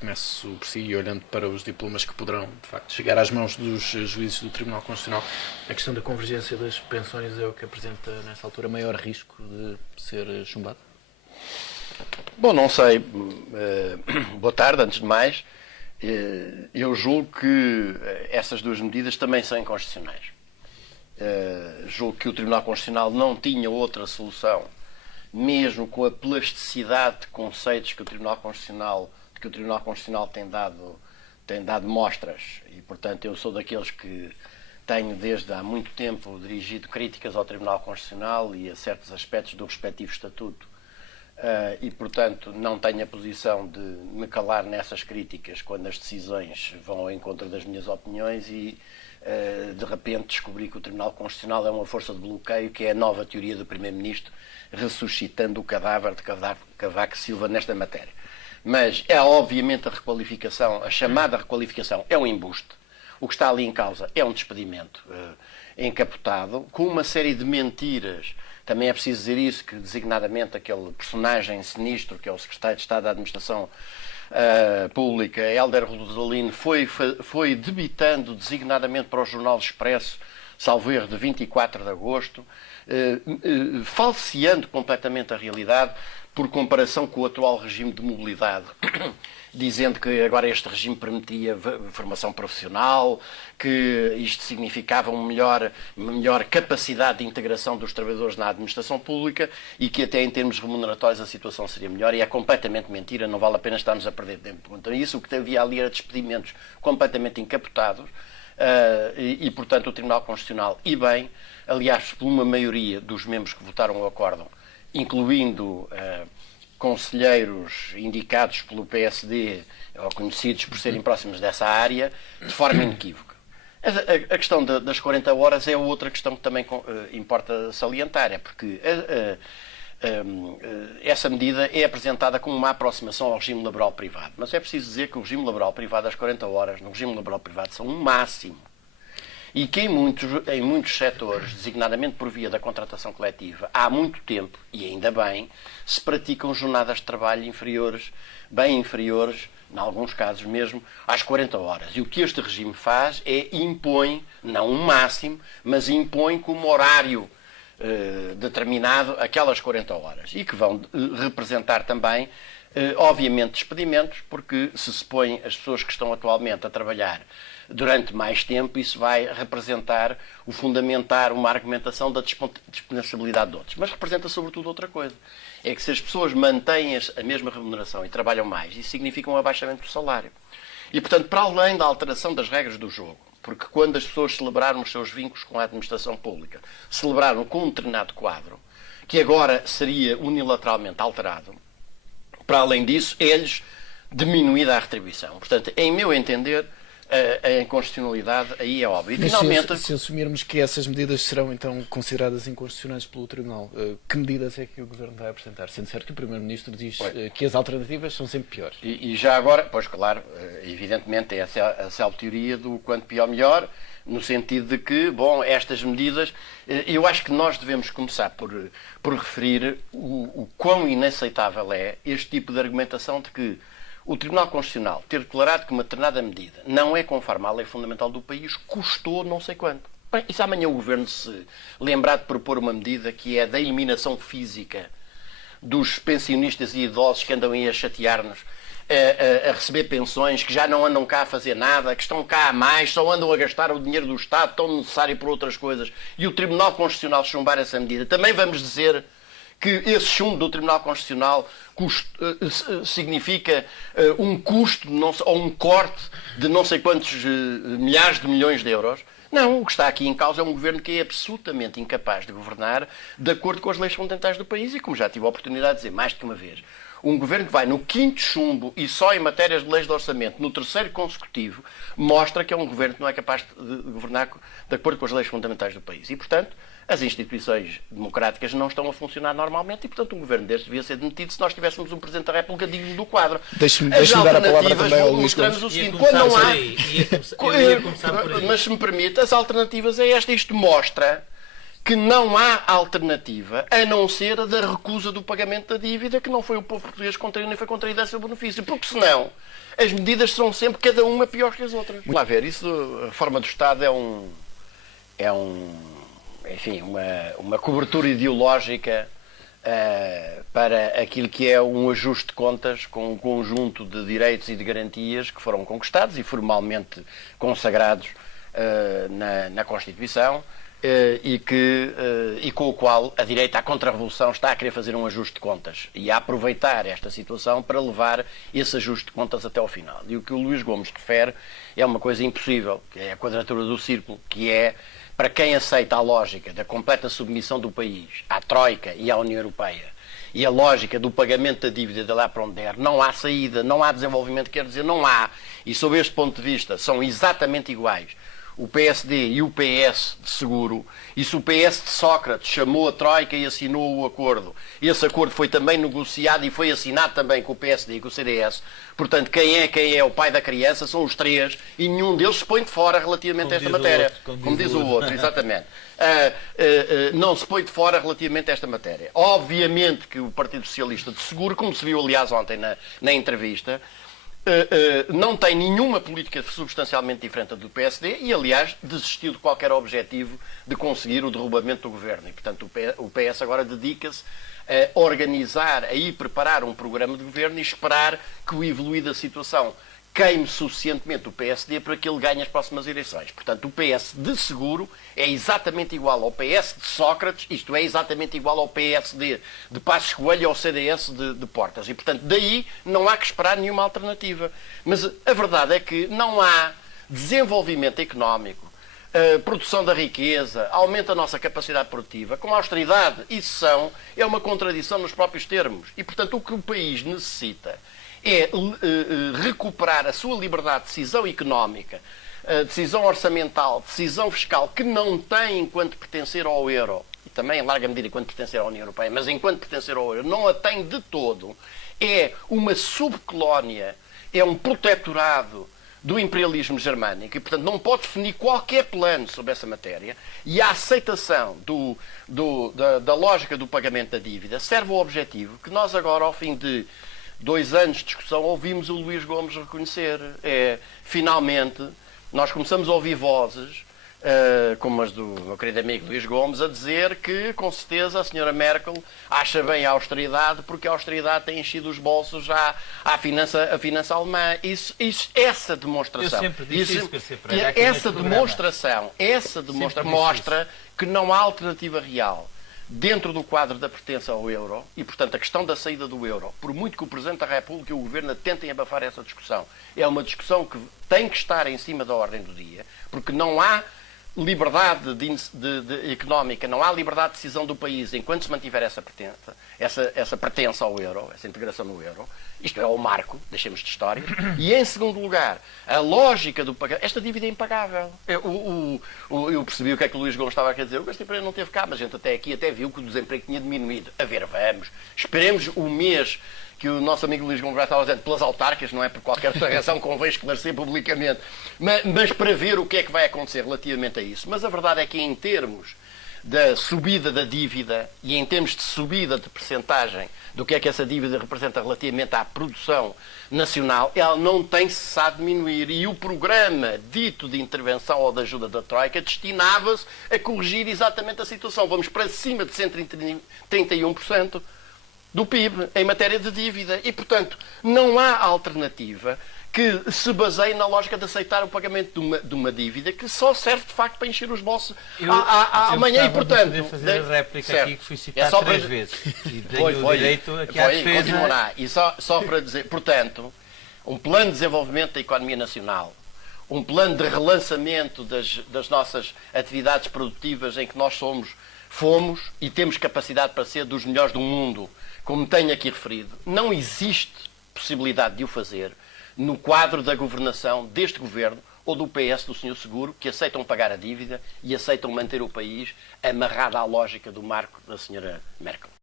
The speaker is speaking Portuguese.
Começo por si, olhando para os diplomas que poderão, de facto, chegar às mãos dos juízes do Tribunal Constitucional. A questão da convergência das pensões é o que apresenta, nessa altura, maior risco de ser chumbado? Bom, não sei. Boa tarde, antes de mais. Eu julgo que essas duas medidas também são inconstitucionais. Julgo que o Tribunal Constitucional não tinha outra solução, mesmo com a plasticidade de conceitos que o Tribunal Constitucional tem dado mostras, e portanto eu sou daqueles que tenho desde há muito tempo dirigido críticas ao Tribunal Constitucional e a certos aspectos do respectivo estatuto, e portanto não tenho a posição de me calar nessas críticas quando as decisões vão ao encontro das minhas opiniões e de repente descobri que o Tribunal Constitucional é uma força de bloqueio, que é a nova teoria do Primeiro-Ministro, ressuscitando o cadáver de Cavaco Silva nesta matéria. Mas é obviamente a requalificação, a chamada requalificação é um embuste. O que está ali em causa é um despedimento encapotado, com uma série de mentiras. Também é preciso dizer isso, que designadamente aquele personagem sinistro, que é o Secretário de Estado da Administração Pública, Hélder Rosalino, foi debitando designadamente para o Jornal Expresso, salvo erro, de 24 de agosto, falseando completamente a realidade, por comparação com o atual regime de mobilidade, dizendo que agora este regime permitia formação profissional, que isto significava uma melhor capacidade de integração dos trabalhadores na administração pública e que até em termos remuneratórios a situação seria melhor, e é completamente mentira, não vale a pena estarmos a perder tempo. Então isso, o que havia ali era despedimentos completamente encapotados, e portanto o Tribunal Constitucional, e bem, aliás por uma maioria dos membros que votaram o acórdão, incluindo conselheiros indicados pelo PSD ou conhecidos por serem próximos dessa área, de forma inequívoca. A questão das 40 horas é outra questão que também importa salientar, é porque essa medida é apresentada como uma aproximação ao regime laboral privado. Mas é preciso dizer que o regime laboral privado, as 40 horas no regime laboral privado, são um máximo. E que em muitos setores, designadamente por via da contratação coletiva, há muito tempo, e ainda bem, se praticam jornadas de trabalho inferiores, bem inferiores, em alguns casos mesmo, às 40 horas. E o que este regime faz é impõe, não um máximo, mas impõe como horário determinado aquelas 40 horas. E que vão representar também, obviamente, despedimentos, porque se põe as pessoas que estão atualmente a trabalhar durante mais tempo, isso vai representar fundamentar uma argumentação da disponibilidade de outros. Mas representa sobretudo outra coisa. É que se as pessoas mantêm a mesma remuneração e trabalham mais, isso significa um abaixamento do salário. E, portanto, para além da alteração das regras do jogo, porque quando as pessoas celebraram os seus vínculos com a administração pública, celebraram com um determinado quadro, que agora seria unilateralmente alterado, para além disso, é-lhes diminuída a retribuição. Portanto, em meu entender, a inconstitucionalidade aí é óbvio. E finalmente, se assumirmos que essas medidas serão então consideradas inconstitucionais pelo Tribunal, que medidas é que o Governo vai apresentar? Sendo certo que o Primeiro-Ministro diz que as alternativas são sempre piores. E já agora, pois claro, evidentemente é a teoria do quanto pior melhor, no sentido de que, bom, estas medidas, eu acho que nós devemos começar por referir o quão inaceitável é este tipo de argumentação de que o Tribunal Constitucional ter declarado que uma determinada medida não é conforme à lei fundamental do país custou não sei quanto. Bem, e se amanhã o Governo se lembrar de propor uma medida que é da eliminação física dos pensionistas e idosos que andam aí a chatear-nos, a receber pensões, que já não andam cá a fazer nada, que estão cá a mais, só andam a gastar o dinheiro do Estado, tão necessário por outras coisas, e o Tribunal Constitucional chumbar essa medida, também vamos dizer que esse chumbo do Tribunal Constitucional significa um custo ou um corte de não sei quantos milhares de milhões de euros. Não, o que está aqui em causa é um governo que é absolutamente incapaz de governar de acordo com as leis fundamentais do país e, como já tive a oportunidade de dizer mais de uma vez, um governo que vai no quinto chumbo e só em matérias de leis de orçamento, no terceiro consecutivo, mostra que é um governo que não é capaz de governar de acordo com as leis fundamentais do país. E, portanto, as instituições democráticas não estão a funcionar normalmente e, portanto, um governo deste devia ser demitido se nós tivéssemos um Presidente da República digno do quadro. Deixe-me dar a palavra também ao Luís Gomes. O seguinte, quando não há... Mas, se me permite, as alternativas é esta. Isto mostra que não há alternativa a não ser a da recusa do pagamento da dívida, que não foi o povo português que contraiu, nem foi contraído a seu benefício. Porque senão as medidas serão sempre cada uma pior que as outras. Vamos lá ver, isso, a forma do Estado enfim, uma cobertura ideológica para aquilo que é um ajuste de contas com um conjunto de direitos e de garantias que foram conquistados e formalmente consagrados na Constituição e com o qual a direita, a contra-revolução, está a querer fazer um ajuste de contas e a aproveitar esta situação para levar esse ajuste de contas até ao final. E o que o Luís Gomes refere é uma coisa impossível, que é a quadratura do círculo, que é, para quem aceita a lógica da completa submissão do país à Troika e à União Europeia e a lógica do pagamento da dívida de lá para onde der, não há saída, não há desenvolvimento, quer dizer, não há. E sob este ponto de vista são exatamente iguais o PSD e o PS de Seguro, e se o PS de Sócrates chamou a Troika e assinou o acordo, esse acordo foi também negociado e foi assinado também com o PSD e com o CDS, portanto, quem é o pai da criança são os três, e nenhum deles se põe de fora relativamente a esta matéria. Como diz o outro, exatamente. Não se põe de fora relativamente a esta matéria. Obviamente que o Partido Socialista de Seguro, como se viu aliás ontem na entrevista, não tem nenhuma política substancialmente diferente do PSD e, aliás, desistiu de qualquer objetivo de conseguir o derrubamento do governo. E, portanto, o PS agora dedica-se a organizar, a ir preparar um programa de governo e esperar que o evoluir da situação queime suficientemente o PSD para que ele ganhe as próximas eleições. Portanto, o PS de Seguro é exatamente igual ao PS de Sócrates, isto é, exatamente igual ao PSD de Passos Coelho e ao CDS de Portas. E, portanto, daí não há que esperar nenhuma alternativa. Mas a verdade é que não há desenvolvimento económico, produção da riqueza, aumento da nossa capacidade produtiva, com austeridade. Isso é uma contradição nos próprios termos. E, portanto, o que o país necessita é recuperar a sua liberdade de decisão económica, decisão orçamental, decisão fiscal, que não tem enquanto pertencer ao euro, e também em larga medida enquanto pertencer à União Europeia, mas enquanto pertencer ao euro, não a tem de todo. É uma subcolónia, é um protetorado do imperialismo germânico e, portanto, não pode definir qualquer plano sobre essa matéria, e a aceitação da lógica do pagamento da dívida serve ao objetivo que nós agora, ao fim de 2 anos de discussão, ouvimos o Luís Gomes reconhecer. Finalmente, nós começamos a ouvir vozes, como as do meu querido amigo Luís Gomes, a dizer que, com certeza, a senhora Merkel acha bem a austeridade porque a austeridade tem enchido os bolsos à finança alemã. Essa demonstração, eu sempre disse isso, essa demonstração mostra que não há alternativa real dentro do quadro da pertença ao euro e, portanto, a questão da saída do euro, por muito que o Presidente da República e o Governo tentem abafar essa discussão, é uma discussão que tem que estar em cima da ordem do dia, porque não há liberdade económica, não há liberdade de decisão do país enquanto se mantiver essa pertença ao euro, essa integração no euro. Isto é o marco, deixemos de história. E, em segundo lugar, a lógica do pagamento. Esta dívida é impagável. Eu percebi o que é que o Luís Gomes estava a querer dizer. Este emprego não teve cá, mas a gente até aqui viu que o desemprego tinha diminuído. A ver, vamos. Esperemos o mês que o nosso amigo Luís Gomes estava dizendo pelas autárquicas, não é por qualquer outra razão, convém esclarecer publicamente, mas para ver o que é que vai acontecer relativamente a isso. Mas a verdade é que, em termos da subida da dívida e em termos de subida de percentagem do que é que essa dívida representa relativamente à produção nacional, ela não tem cessado de diminuir. E o programa dito de intervenção ou de ajuda da Troika destinava-se a corrigir exatamente a situação. Vamos para cima de 131% do PIB em matéria de dívida. E, portanto, não há alternativa que se baseie na lógica de aceitar o pagamento de uma dívida que só serve, de facto, para encher os bolsos amanhã. E, portanto, eu fazer a réplica certo. Aqui, que fui citado 3 vezes. E tenho o direito aqui à defesa. Continuará. E só para dizer, portanto, um plano de desenvolvimento da economia nacional, um plano de relançamento das nossas atividades produtivas em que nós fomos e temos capacidade para ser dos melhores do mundo, como tenho aqui referido. Não existe possibilidade de o fazer no quadro da governação deste governo ou do PS do Sr. Seguro, que aceitam pagar a dívida e aceitam manter o país amarrado à lógica do marco da Sra. Merkel.